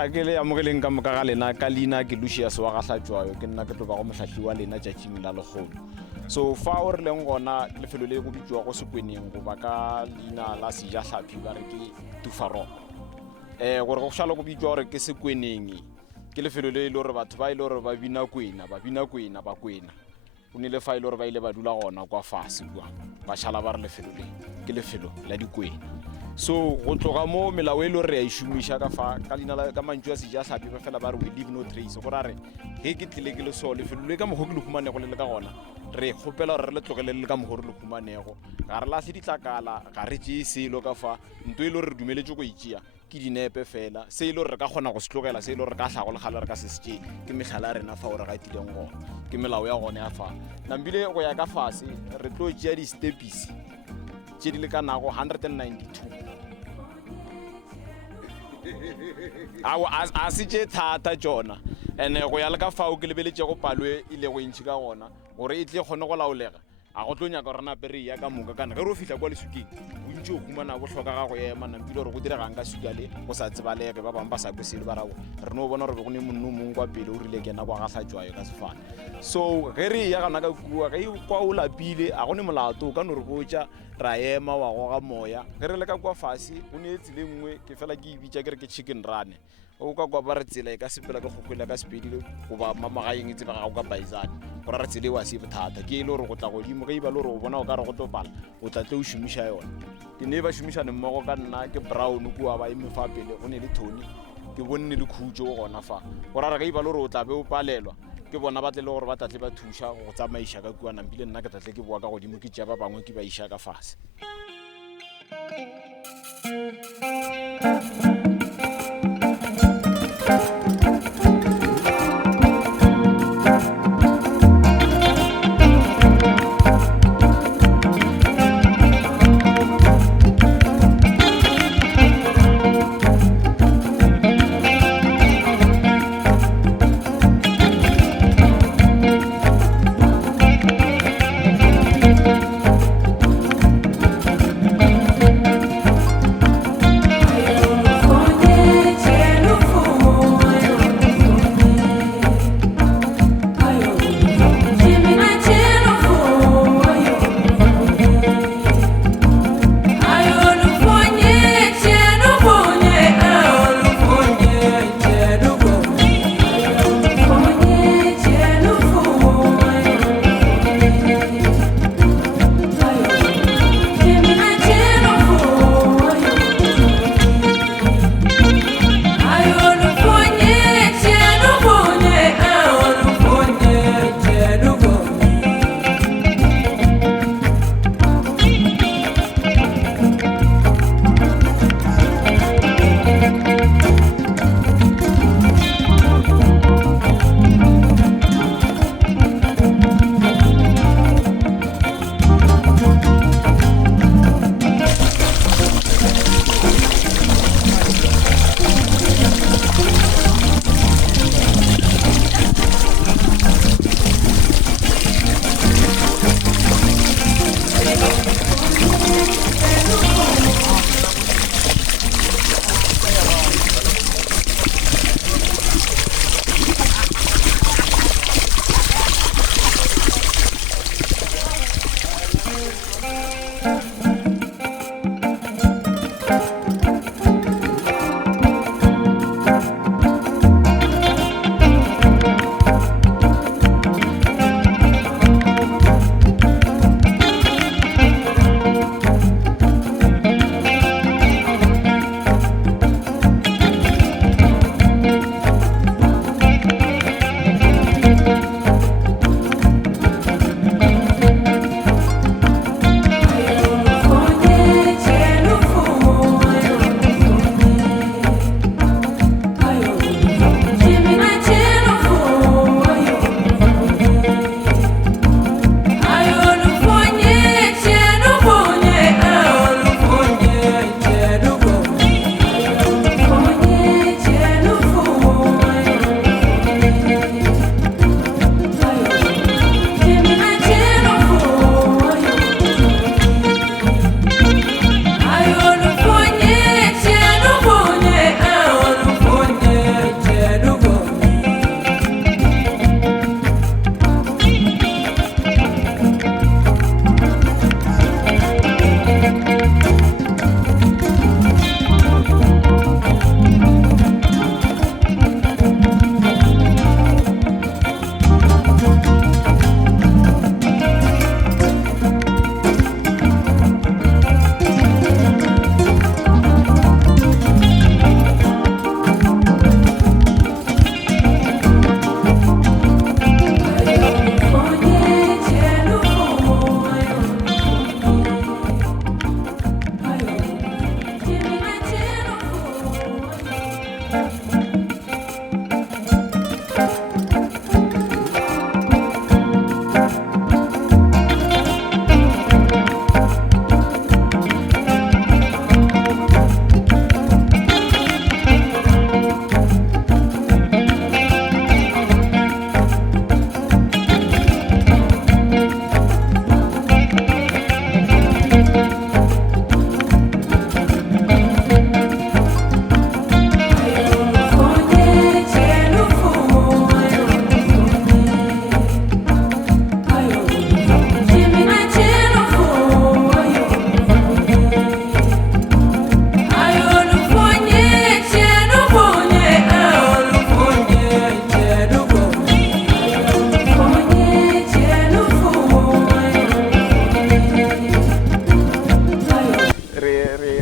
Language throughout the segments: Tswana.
Akele amogeleng ka moka ga lena ka lina ke Lucius wa ga Hlatjwayo ke nna ke tloba go mohlahli wa lena tšatšing la Lekgono. So fa o re leng gona lefelo le go bitswa go Sekhukhuneng go ba ka lina la sejahlapi ba re ke Tufaro. Gore go šala go bitswa gore ke Sekhukhuneng ke lefelo le ile gore batho ba ile gore ba bina kwena ba kwena. O ne le fa ile gore ba ile ba dula gona kwa fase kwa ba šala ba re lefelo le ke lefelo la dikwena. So go tloga mo melao e le re a ishumisha ka fa ka lina la ka mantšu a sejahlapi ba fela ba re we leave no trace go ra re ge ke tlile ke le so lefelo le ka mogo ke le humanego le ka gona re kgopela gore re le tlogele le ka mogo re le humanego ga re lahle ditlakala ga re tšee selo ka fa nto e le gore re dumeletse go itšea ke dinepe fela se ile gore re ka kgona go se tlogela se ile gore re ka hlago le gale re ka se se tšee ke mehlala ya rena fa o re ga etileng gona ke melao ya gone ya fa nambile go ya ka fase re tlo tšea di-stepisi tše di le ka nago 192 a se tše thata tšona ande go ya le ka fao ke lebeletše go palwe ile go ntšhi ka gona gore e tle kgone go laolega a go tlo nyaka gore nape re ya ka moka kana ge re o fihla kwa lesukeng bontši o humana bohloka ga go ema nampile gore go diregang ka suka le go sa tsebalege ba bangwe ba sa kwesele ba rago re no bona gore be go ne monno mongwe kwa pele o rile kena kwa ga Hlatjwayo ka sefane so ge re ya gana ka kua ge kwa o lapile a go ne molato o ka no re botša ra ema wa goga moya ge re le ka kwa fase o ne tsile nngwe ke fela ke ibitša ke re ke chicken run o ka kwa ba re tsela e ka sepela ke kgokgwela ka sepedile goba mamagaeng e tseba gago ka baizane gore re tsele wa se bothata ke ile gore go tla godimo ge iba le gore o bona o ka re go topala o tla tle o šomiša yona ke ne ba šomišane mmogo ka nna ke brown kua ba eme fa pele go ne le Tony ke bonne le khutso gona fa gore re ge iba le gore o tla be o palelwa ke bona ba tle le gore ba tatle ba thuša go tsamaiša ka kua nampile nna ke tatle ke boa ka godimo ke tšea ba bangwe ke ba iša ka fase.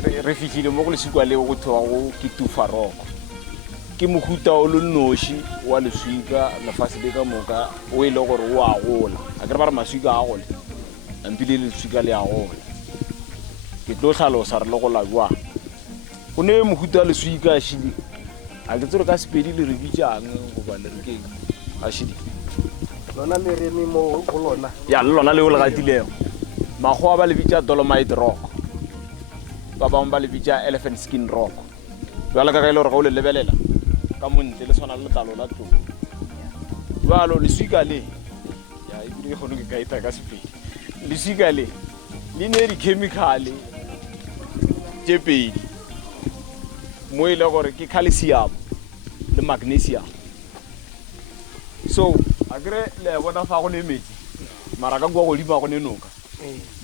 re fitlhile mo go lesukwa leo go thewa go ke tufaroko ke mohuta o le noši wa leswika lefase le ka moka o e le gore o a gola a ke re ba re maswika a gole ampile leswika le a gola ke tlo tlhalosa re le go la jwang go ne mohuta leswika a šidi a ke tsere ka sepedi le re bitšang goba le re keng a šidi lona le reme mo go lona ya le lona leo le gatilego makgowa ba le bitša dolomite rock ba bangwe ba le bitša elephant skin rock jwale ka ge e le gore ga o le lebelela ka montle le tshwana le letlalo la tlou jalo leswika le ya ebile ke kgone ke kaeta ka sepedi leswika le ne dikhemikhale tše pedi mo e le gore ke calcium le magnesium so a kere le bona fa go ne metsi mara ka kwa godimo go ne noka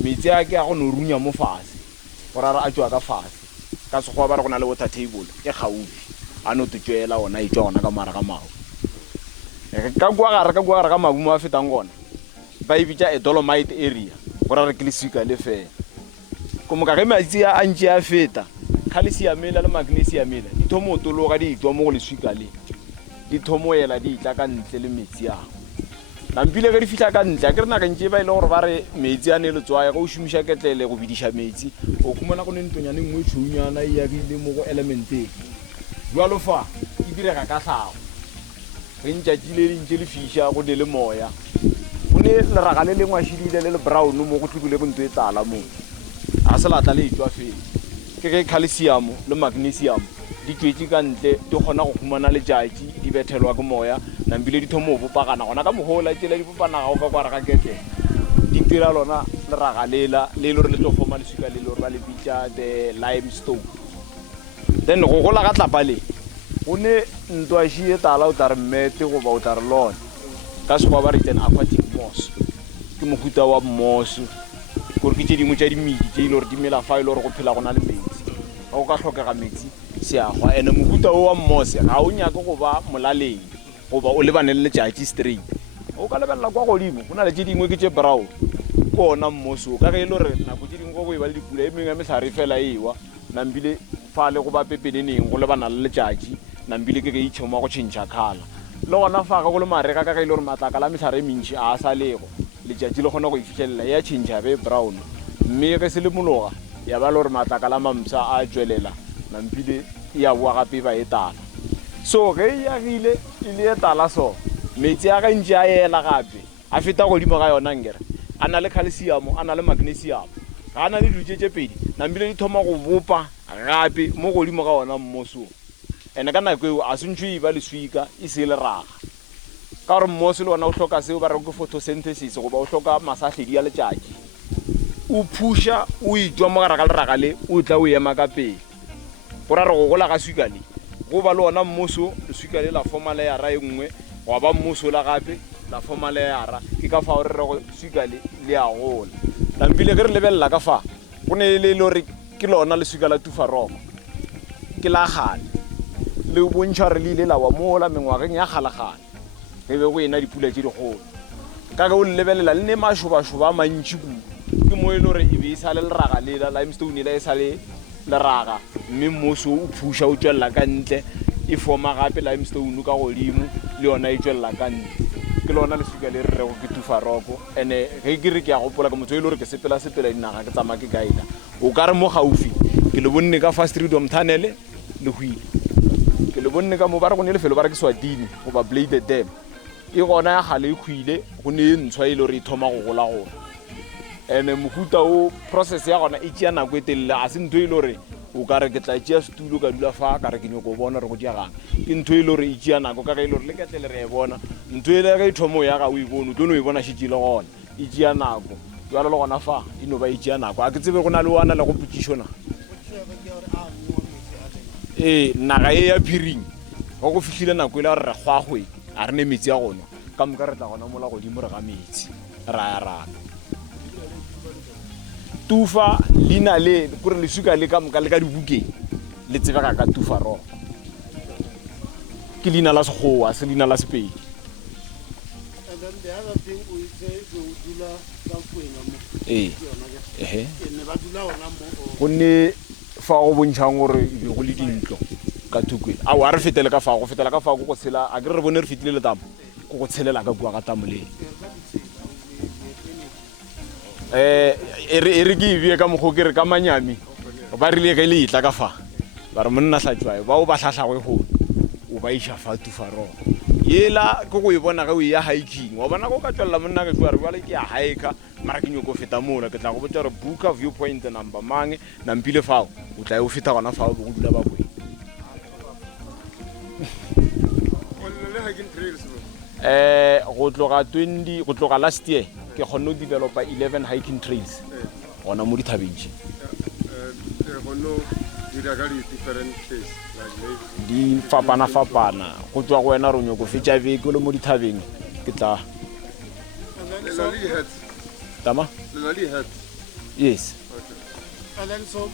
metsi a ke a go no runya mo fase gore a tswa ka fase ka sekgowa ba re go na le water table e gaufi a no tswela ona e tswa ona ka mara ka mago ka kwa gare ka mabu mo a fetang gona ba e bitša a dolomite area gore re ke leswika le fela ko moka ge metsi a ntše a feta calcium le magnesium di thomo tologa di tswa mo go leswika le di thomoela di tla ka ntle le metsi ao nampile ge di fihla ka ntle a ke re naka ntše ba e le gore ba re metsi a ne le tswaya go o šomiša ketlele go bidiša metsi o khumana go ne ntonyane nngwe e tšhounyana e yagile mo go elementeng jwalo fa e direga ka tlhago ge ntšatši le dintše le fiša go ne le moya go ne leraga le lengwe a šedile le le brown mo go tlhokile go nto e tala moo a se latla le e tswa fela ke ge calcium le magnesium di tswetse ka ntle di kgona go khumana letšatši di bethelwa ke moya nampile di thomo go bopagana gona ka mogola tsela di bopanago ka kwara ga ketle di dira lona leraga lela le le gore le tlo foma leswika le le gore ba le bitša the limestone then go gola ka tlapa le go ne ntwaši e tala o tla re mmete goba o tla re lona ka sekgowa ba re ten aquatic moss ke mohuta wa moss gore ke tše dingwe tša dimedi tše e le gore di mela fa e le gore go phela go na le metsi ga go ka tlhokega metsi se a gwa ene mohuta o wa moss ga o nyake go ba molaleng goba o lebane le letšatši straight o ka lebelela kwa godimo go na le tše dingwe ke tše brown ke ona moss o ka ge e le gore nako tše dingwe go e ba le dipula e mengwe ya mehlare fela ewa nampile fa le go ba pepeneneng go lebana le letšatši nampile ke ge itšhoma go tšhentšha khala le gona fa ga go le mareka ka ge e le gore matlakala a mehlare e mentši a sa lego letšatši le kgona go e fitlhelela ya tšhentšha be brown mme ge se le mologa ya ba le gore matlakala mamsa a tswelela nampile ya boa gape ba e tala so ge e yagile e le e tala so metsi a gantši a ela gape a feta godimo ga yona nkere a na le calcium a na le magnesium ga a na le dutše tše pedi nampile di thoma go bopa gape mo godimo ga ona mmosong ene ka nako eo a sentšho e ba leswika e se le raga ka gore mmoso le ona o hloka seo ba re ke photosynthesis goba o hloka masahledi ya letšatši o phusha o itswa mo gare ga leraga le o tla o ema ka pele go ra re go gola ga swika le go ba le ona mmoso leswika le la forma layera e nngwe go ba mmoso la gape la forma layera ke ka fa re re go swika le a gola nampile ge re lebelela ka fa go ne le gore ke lona leswika la tufaroko ke la gale le bontšha re le ile la wa mola mengwageng ya kgalagale ge be go ena dipula tše dikgolo ka ge o le lebelela le ne mašobašoba a mantši kudu ke mo e le gore e be e sa le leraga lela limestone ela e sa le leraga mme mmoso o phusha o tswelela ka ntle e forma gape limestone ka godimo le yona e tswelela ka ntle ke lona leswika le re rego ke tufaroko ande ge ke re ke ya gopola ka motho e le gore ke sepela dinaga ke tsamaya ke kaela o ka re mo gaufi ke le bonne ka First Freedom Tunnel le huile ke le bonne ka mo ba re go ne lefelo ba re ke Swatini goba Bladed Dam e gona ya gale e khuile go ne e ntshwa e le gore e thoma go gola gona ene mohuta o process ya gona e tšea nako e telele a se ntho e le gore o ka re ke tla tšea setulo ka dula fa ka re ke nyako o bona re go diagang ke ntho e le gore e tšea nako ka ge e le gore le ketlele re e bona ntho e le ge e thomo ya ga o e bone o tlo no e bona šitše le gona e tšea nako jalo le gona fa e no ba e tšea nako a ke tsebe go na le wana le go potšišo na naga e ya Phiring go go fihlile nako e le gore re kgwagwe a re ne metsi a gona ka moka re tla gona mola godimo re ga metsi ra ya raka tufa lina le kore leswika le ka moka le ka dibukeng le tsebega ka tufaroko ke lina la Sekgowa se lina la Sepedi. And then the other thing we say go dula ka kwena mo ne ba dula ona mo go ne fa go bontšhang gore be go le dintlo ka thukwele a wa re fetele ka fa go fetela ka fa go tshela a ke re bone re fetile le tamo go tshelela ka bua ka tamo le e re ke bie ka mogo ke re ka manyami ba rile ke le itla ka fa ba re monna hlatswae ba o ba hlahlagwe go o ba isha fa tu faro yela go go e bona ga o ya hiking wa bona go ka tswella monna ke tswa re bale ke ya hike mara ke nyoko feta mola ke tla go botsa re book viewpoint number mange na mpile fao o tla o feta gona fao go dula ba boi go tloga last year ke kgonne go developa 11 hiking trails gona mo dithabeng di fapana go tswa go wena re nyoko fetša beke le mo dithabeng ke tla tama yes And then so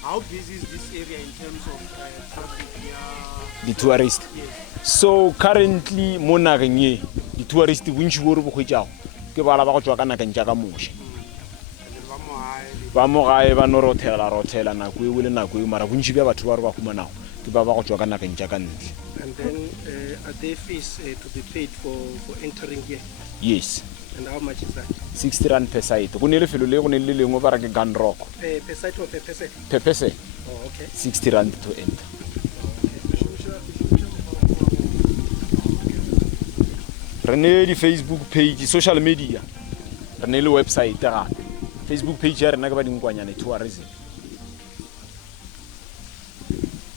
how busy is this area in terms of traffic? The tourists. Yes. So currently mo nageng e di tourists bontši bo re bo khwetšago ke bala ba go tswa ka nakeng tša ka moše ba mo gae ba no rothela nako e le nako e mara bontši bja batho ba re ba humanago ke ba go tswa ka nakeng tša ka ntle. And then are there fees to be paid for entering here? Yes. And how much is that? 60 rand per site. Go ne le felo le go ne le lengwe ba ra ke Gun Rock. Per site or per person? Per person. Oh, okay. 60 rand to enter. Re ne di Facebook page, social media. Re ne le website ga. Facebook page ya rena ke ba dinkwanyane tourism.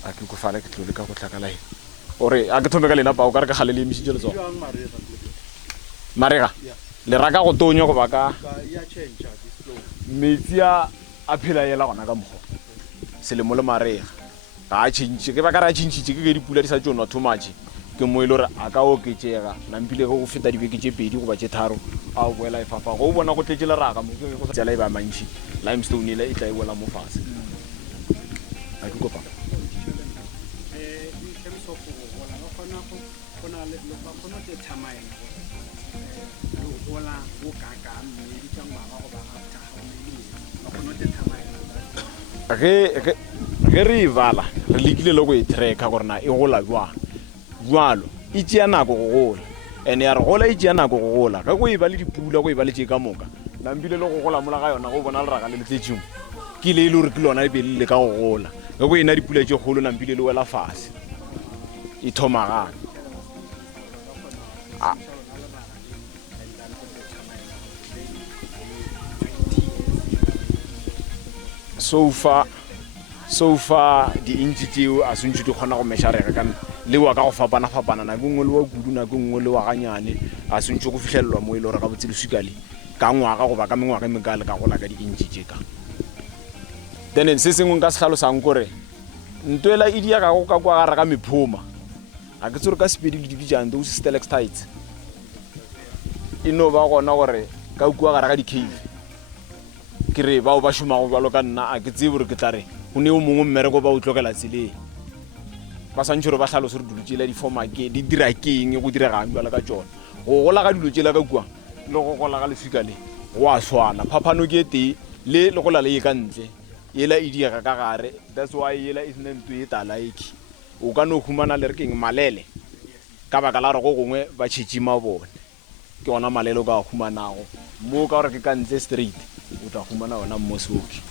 A ke go fala ke tlole ka go tlakala e. Ore a ke thome ka lena pa o ka re ka gale le emisitse le tsona. Marega. Le raka go tonyo go baka ya change this flow. Metsi a phela yela gona ka mogo. Selemo le marega. Ga change ke baka ra change ke dipula di sa tsona too much. Ke mo ile re a ka oketsega na mpile go feta dibeke tše pedi go ba tše tharo a o boela e fafa go bona go tletse le raka mo ke go tsela e ba mantši limestone ile e tla e boela mo fase a ke kopa In terms of gona le gona te tsamaya gola go kaka mme di tsa ngwaga go ba after how gona te tsamaya ge re bala re lekile le go e tracka gore na e gola jwalo e tšea nako go gola ene ya re gola e tšea nako go gola ge go e ba le dipula go e ba le tše ka moka nampile le go gola mola ga yona go bona le raka le letletšeng ke le ile gore ke lona e be le ka go gola ge go ena dipula tše kgolo nampile le wela fase e thoma gape so far di inchi tšeo a swantšhe di kgona go mesharega ka le wa ka go fapana na go ngwe le wa kudu na go ngwe le wa ganyane a swantšhe go fihlellwa mo ile gore ka botse le swikale ka ngwaga go ba ka mengwaga mekale ka gola ka di inchi tše ka then se sengwe ka se hlalosang kore ntwela e dia ka go ka kwa gara ka mephoma a ke tsore ka sepedi le dibijang those stalactites e no ba gona gore ka kwa gara ka di cave ke re ba o ba šoma go bjalo ka nna a ke tsebe gore ke tla re go ne o mongwe mmereko ba o tlokela tseleng ba swantšhe gore ba tlhalose re dilo tšela di forma ke di dira keng go diregang bjala ka tsona go gola ka dilo tšela ka kua le go gola ga lefika le go a tshwana phapano ke tee le gola le e ka ntle yela e diega ka gare that's why yela is named to e talaiki o ka no humana le re keng malele ka baka la re go gongwe ba tšhetše mabone ke ona malele o ka humanago mo ka gore ke ka ntle straight o tla humana ona mmosoki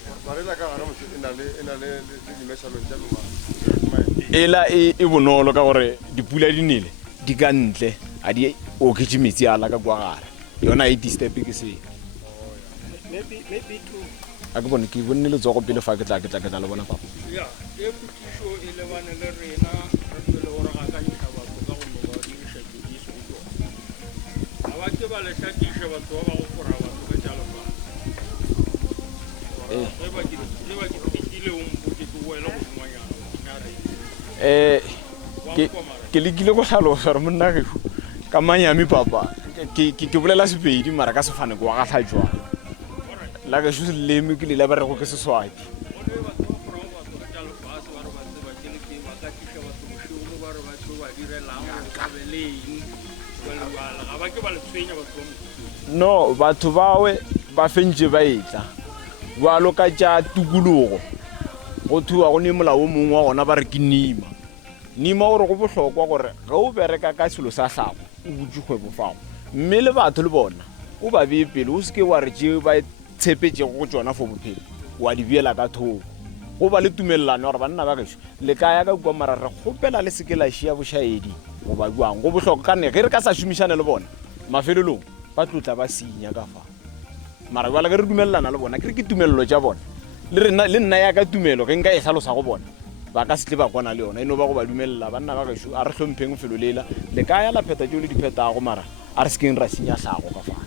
ela e bonolo ka gore dipula di nele di ka ntle a di oketse metsi ala ka kwa gare yona e disturb ke se maybe to a ke bone ke bonne le tsogo pele fa ke tla le bona papa ya e putisho e le bana le rena re le gore ga ka ntša batho ka go ba di shakediso a ba ke ba le shakediso batho ba go fora batho ka jalo ba e ba ke pitile un puti tu wela go ngwanyana ke lekile go hlalosa re monna ge ka manyami papa ke bolela sepedi mara ka sefane go ga tlhajwa la ga se leme ke le la ba re go ke seswati no batho bawe ba fentse ba etla jwalo ka tša tukulugo go thuwa go ne molao o mongwe wa gona ba re ke nima gore go bohlokwa gore ga o bereka ka selo sa hlago o butse kgwebo fago mme le batho le bona o ba bee pele o seke wa re tšeo ba tshepetšego go tšona for bophelo wa di beela ka thoko go ba le tumelelano gore banna ba gešo le ka ya ka kua mara re kgopela le seke la šia bošaedi goba jwang go bohlokwa ka nne ge re ka sa šomišane le bona mafelelong ba tlotla ba senya ka fa mara jwale ge re dumelelana le bona ke re ke tumelelo tša bona le nna ya ka tumelo ge nka e hlalosa go bona ba ka se tle ba kwana le yona eno ba go ba dumelela banna ba gešo a re hlompheng felo lela le ka ya la pheta tšeo le di phetago mara a re sekeng ra senya hlago ka fa